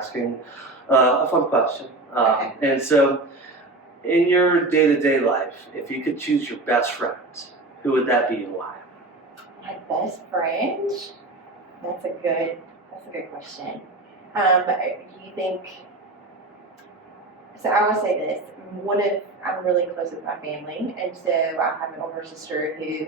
asking a fun question. Okay. And so, in your day-to-day life, if you could choose your best friend, who would that be and why? My best friend? That's a good question. Do you think? So I will say this: I'm really close with my family, and so I have an older sister who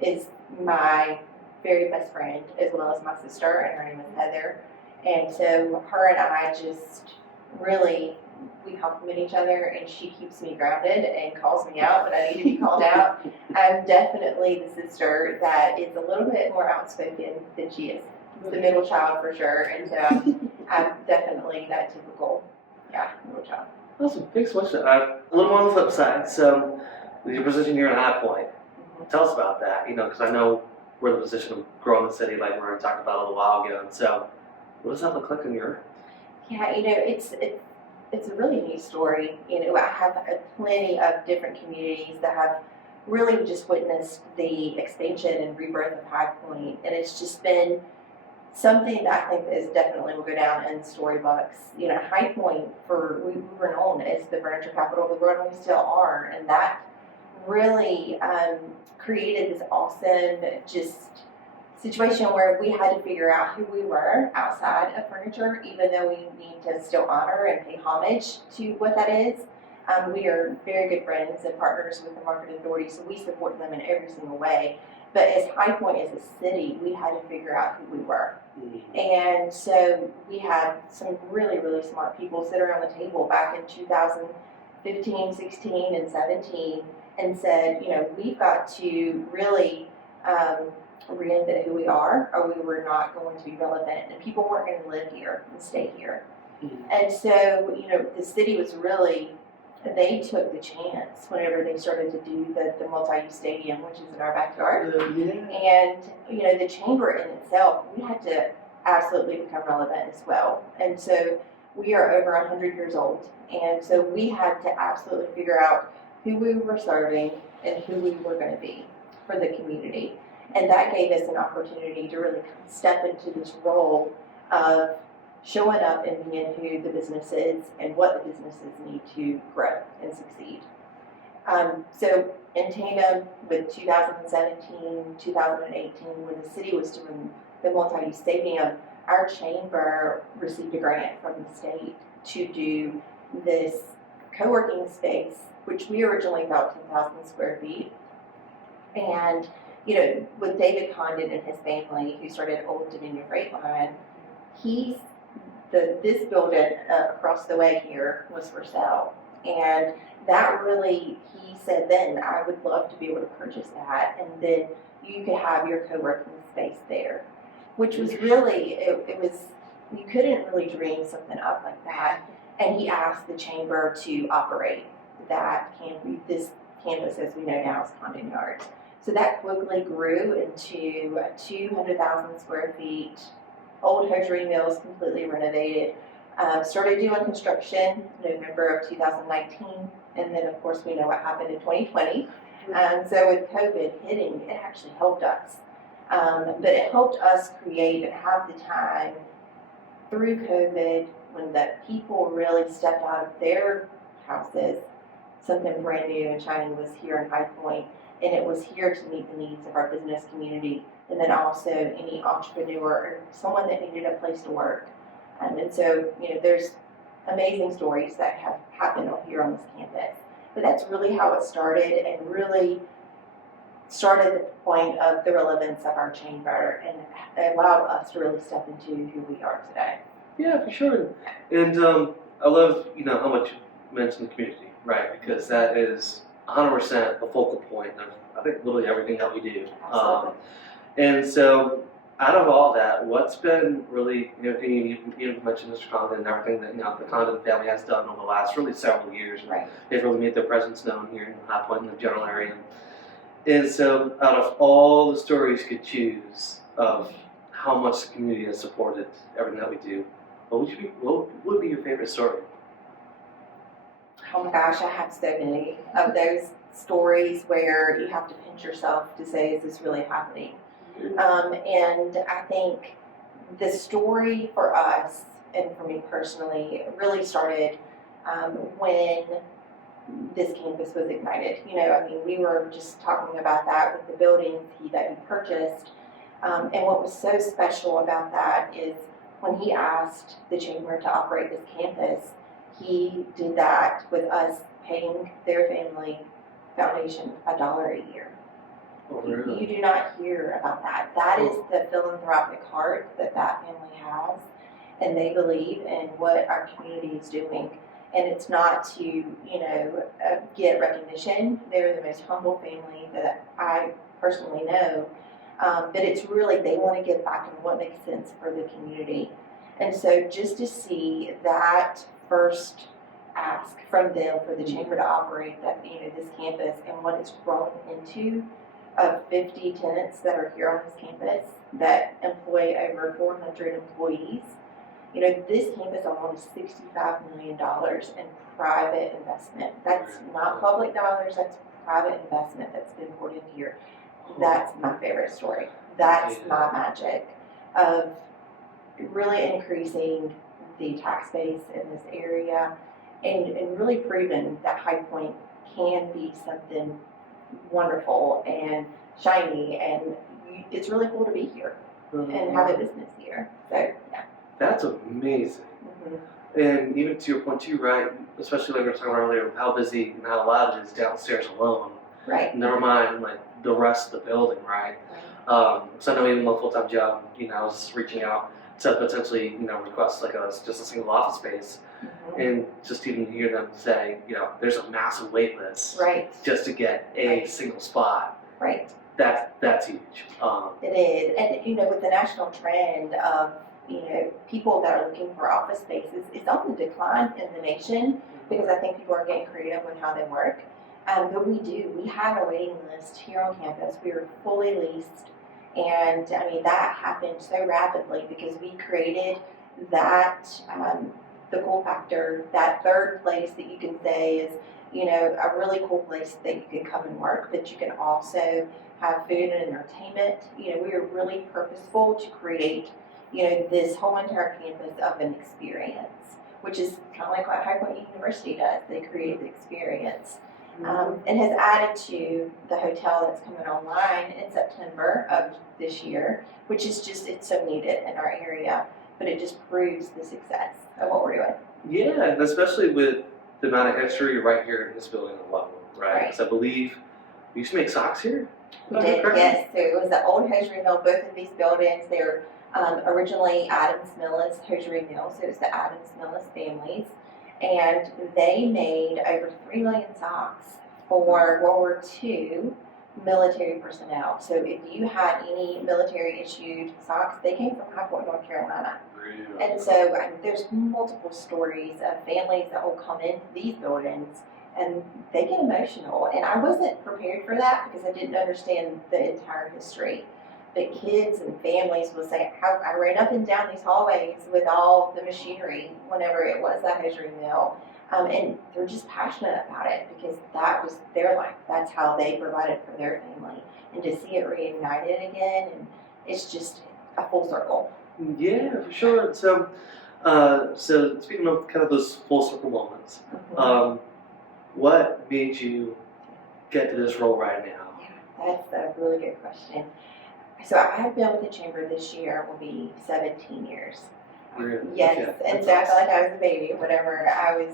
is my very best friend, as well as my sister, and her name is Heather. And so her and I just really, we complement each other, and she keeps me grounded and calls me out when I need to be called out. I'm definitely the sister that is a little bit more outspoken than she is. The middle child for sure, and so I'm definitely that typical, middle child. Awesome. Thanks so much. A little more on the flip side. So, with your position here in High Point, tell us about that. Because I know we're in the position of growing the city, like we were talking about a little while ago. And so, what does that look like in your? Yeah, it's a really neat story. I have plenty of different communities that have really just witnessed the expansion and rebirth of High Point, and it's just been something that I think is definitely will go down in storybooks. High Point, we were known as the furniture capital of the world, and we still are, and that really created this awesome just situation where we had to figure out who we were outside of furniture, even though we need to still honor and pay homage to what that is. We are very good friends and partners with the Market Authority, so we support them in every single way. But as High Point as a city, we had to figure out who we were. And so we had some really, really smart people sit around the table back in 2015, 16, and 17 and said, we've got to really reinvent who we are, or we were not going to be relevant, and people weren't going to live here and stay here. And so, the city was really, they took the chance whenever they started to do the multi-use stadium, which is in our backyard. And, the chamber in itself, we had to absolutely become relevant as well. And so we are over 100 years old. And so we had to absolutely figure out who we were serving and who we were going to be for the community. And that gave us an opportunity to really step into this role of showing up and being who the business is and what the businesses need to grow and succeed. So in tandem with 2017, 2018, when the city was doing the multi-use stadium, our chamber received a grant from the state to do this co-working space, which we originally thought 10,000 square feet. And with David Condon and his family, who started Old Dominion Freight Line, this building across the way here was for sale. And that really, he said then, I would love to be able to purchase that, and then you could have your co-working space there, which was really, it was, you couldn't really dream something up like that. And he asked the chamber to operate this campus as we know now as Condon Yards. So that quickly grew into 200,000 square feet, old hosiery mills completely renovated. Started doing construction November of 2019, and then of course we know what happened in 2020. So with COVID hitting, it actually helped us. But it helped us create and have the time through COVID when the people really stepped out of their houses. Something brand new and shiny was here in High Point, and it was here to meet the needs of our business community, and then also any entrepreneur or someone that needed a place to work. And so, there's amazing stories that have happened here on this campus. But that's really how it started, and really started the point of the relevance of our chamber, and allowed us to really step into who we are today. Yeah, for sure. And I love, how much you mentioned the community, right? Because that is 100% the focal point of, I think, literally everything that we do. And so, out of all that, what's been really, you mentioned Mr. Condon and everything that, the Condon family has done over the last really several years. Right. They've really made their presence known here in High Point in the general area. And so, out of all the stories you could choose of how much the community has supported everything that we do, what would be your favorite story? Oh my gosh, I have so many of those stories where you have to pinch yourself to say, is this really happening? And I think the story for us and for me personally, really started when this campus was ignited. I mean, we were just talking about that with the buildings that he purchased. And what was so special about that is when he asked the chamber to operate this campus, he did that with us paying their family foundation $1 a year. Oh, really? You do not hear about that. That is the philanthropic heart that family has, and they believe in what our community is doing. And it's not to, get recognition. They're the most humble family that I personally know. But it's really, they want to give back and what makes sense for the community. And so just to see that first ask from them for the chamber to operate that, this campus and what it's grown into, of 50 tenants that are here on this campus that employ over 400 employees. This campus almost $65 million in private investment. That's not public dollars, that's private investment that's been poured in here. That's my favorite story. That's my magic of really increasing the tax base in this area and really proving that High Point can be something wonderful and shiny, and it's really cool to be here and have a business here. So, yeah. That's amazing. Mm-hmm. And even to your point too, right? Especially like we were talking about earlier, with how busy and how loud it is downstairs alone. Right. Never mind like the rest of the building, right? So I know even my full-time job, I was reaching out to potentially, request like just a single office space, and just even hear them say, there's a massive wait list, right, just to get a single spot. Right. That's huge. It is, and with the national trend of people that are looking for office spaces, it's on the decline in the nation because I think people are getting creative with how they work. But we have a waiting list here on campus. We are fully leased, and I mean that happened so rapidly because we created that the cool factor, that third place that you can say is a really cool place that you can come and work, but you can also have food and entertainment. We are really purposeful to create this whole entire campus of an experience, which is kind of like what High Point University does. They create the experience. And has added to the hotel that's coming online in September of this year, which is it's so needed in our area, but it just proves the success of what we're doing. Yeah, and especially with the amount of history right here in this building alone, right? Because I believe we used to make socks here. We did, yes. So it was the old hosiery mill. Both of these buildings, they're originally Adams Millis hosiery mill, so it was the Adams Millis families. And they made over 3 million socks for World War II military personnel. So if you had any military issued socks, they came from High Point, North Carolina. Really? And so there's multiple stories of families that will come into these buildings and they get emotional. And I wasn't prepared for that because I didn't understand the entire history. But kids and families will say, how I ran up and down these hallways with all the machinery whenever it was that hosiery mill. And they're just passionate about it because that was their life. That's how they provided for their family. And to see it reignited again, and it's just a full circle. Yeah, for sure. So speaking of kind of those full circle moments, what made you get to this role right now? Yeah, that's a really good question. So I have been with the chamber this year, will be 17 years. Really? Yes, Okay. and so I felt like I was a baby whenever I was,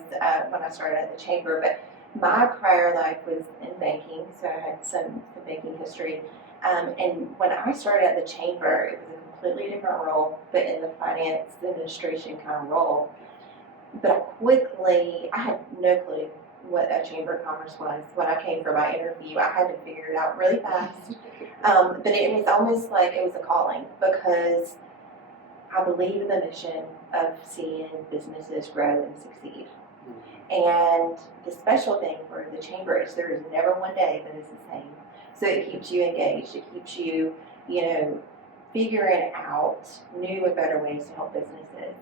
when I started at the chamber, but my prior life was in banking, so I had some banking history. And when I started at the chamber, it was a completely different role, but in the finance administration kind of role. But I had no clue what a chamber of commerce was. When I came for my interview, I had to figure it out really fast. But it was almost like it was a calling because I believe in the mission of seeing businesses grow and succeed. And the special thing for the chamber is there is never one day that is the same. So it keeps you engaged. It keeps you, figuring out new and better ways to help businesses.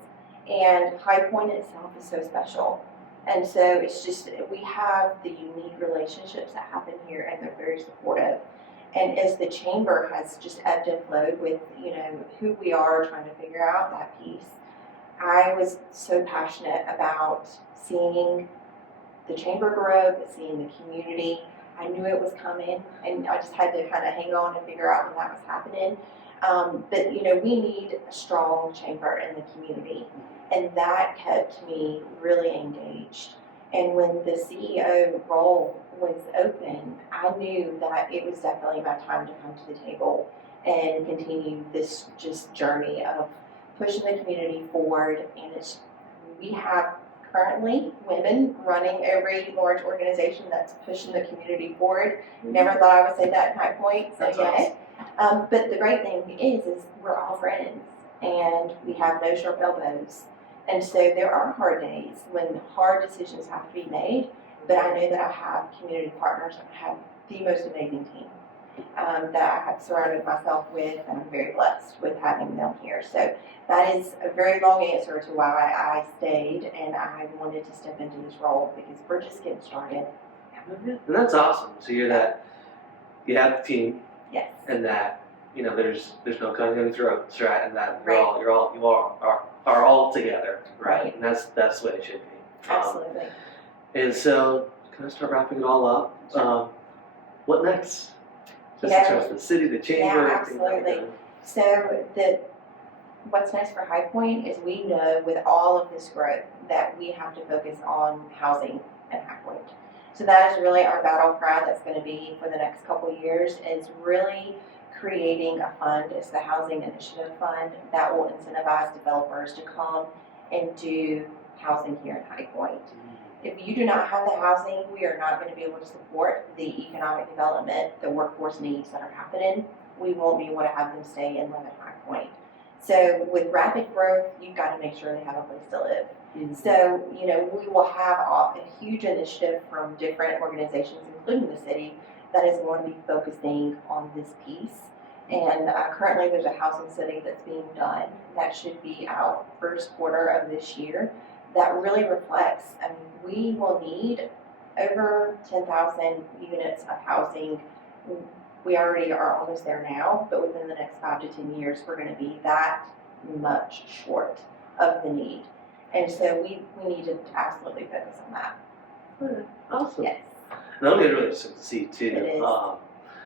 And High Point itself is so special. And so it's just, we have the unique relationships that happen here and they're very supportive. And as the chamber has just ebbed and flowed with, who we are trying to figure out that piece, I was so passionate about seeing the chamber grow, but seeing the community. I knew it was coming, and I just had to kind of hang on and figure out when that was happening. But we need a strong chamber in the community, and that kept me really engaged. And when the CEO role was open, I knew that it was definitely my time to come to the table and continue this just journey of pushing the community forward. And we have currently women running every large organization that's pushing the community forward. Never thought I would say that in High Point, so That's yay. But the great thing is we're all friends and we have no sharp elbows. And so there are hard days when hard decisions have to be made, but I know that I have community partners. I have the most amazing team that I have surrounded myself with, and I'm very blessed with having them here. So that is a very long answer to why I stayed and I wanted to step into this role, because we're just getting started. And that's awesome to hear that you have the team, Yes. and that there's no cutting any throats, right? And that Right. you are all together, right? Right. And that's the way it should be. Absolutely. And so, can I start wrapping it all up? Sure. What next? Just Yeah. in terms of the city, the chamber, Yeah, everything that we're absolutely. doing. So what's nice for High Point is we know with all of this growth that we have to focus on housing at High Point. So that is really our battle cry that's going to be for the next couple of years, is really creating a fund. It's the Housing Initiative Fund that will incentivize developers to come and do housing here in High Point. If you do not have the housing, we are not going to be able to support the economic development, the workforce needs that are happening. We won't be able to have them stay and live at High Point. So with rapid growth, you've got to make sure they have a place to live. Mhm. So, we will have a huge initiative from different organizations, including the city, that is going to be focusing on this piece. And currently there's a housing study that's being done that should be out first quarter of this year that really reflects, we will need over 10,000 units of housing. We already are almost there now, but within the next 5 to 10 years, we're going to be that much short of the need. And so we need to absolutely focus on that. Awesome. Yes. And that'll be really interesting to see too. It is.